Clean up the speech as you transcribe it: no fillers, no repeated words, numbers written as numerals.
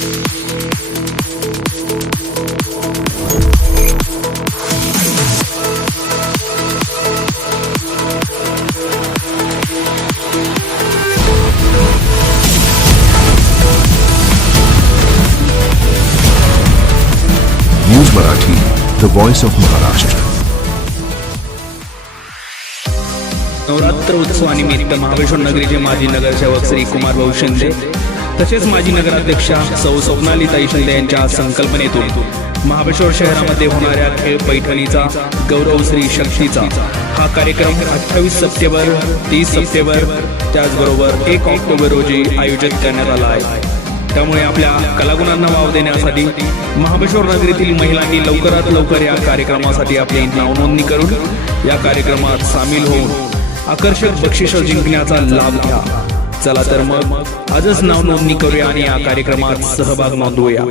News Marathi, the voice of Maharashtra. Navratra उत्सवानिमित्त महाबळेश्वर नगरीचे माजी नगरसेवक श्री कुमार भाऊ शिंदे तसेच माजी नगराध्यक्षा सौ स्वप्नालीताई शिंदे यांच्या संकल्पनेतून महाबळेश्वर शहरामध्ये होणाऱ्या खेळ पैठणीचा गौरव श्री शक्तीचा हा कार्यक्रम 28 सप्टेंबर 30 सप्टेंबर त्याचबरोबर 1 ऑक्टोबर रोजी आयोजित करण्यात आला आहे। त्यामुळे आपल्या कलागुणांना वाव देण्यासाठी महाबळेश्वर नगरीतील महिलांनी लवकरात लवकर या कार्यक्रमासाठी आपली नाव नोंदणी करून या कार्यक्रमात सामील होऊन आकर्षक बक्षीस जिंकण्याचा लाभ घ्या। चला तर मग आजच नाव नोंदणी करूया आणि या कार्यक्रमात सहभाग नोंदवूया।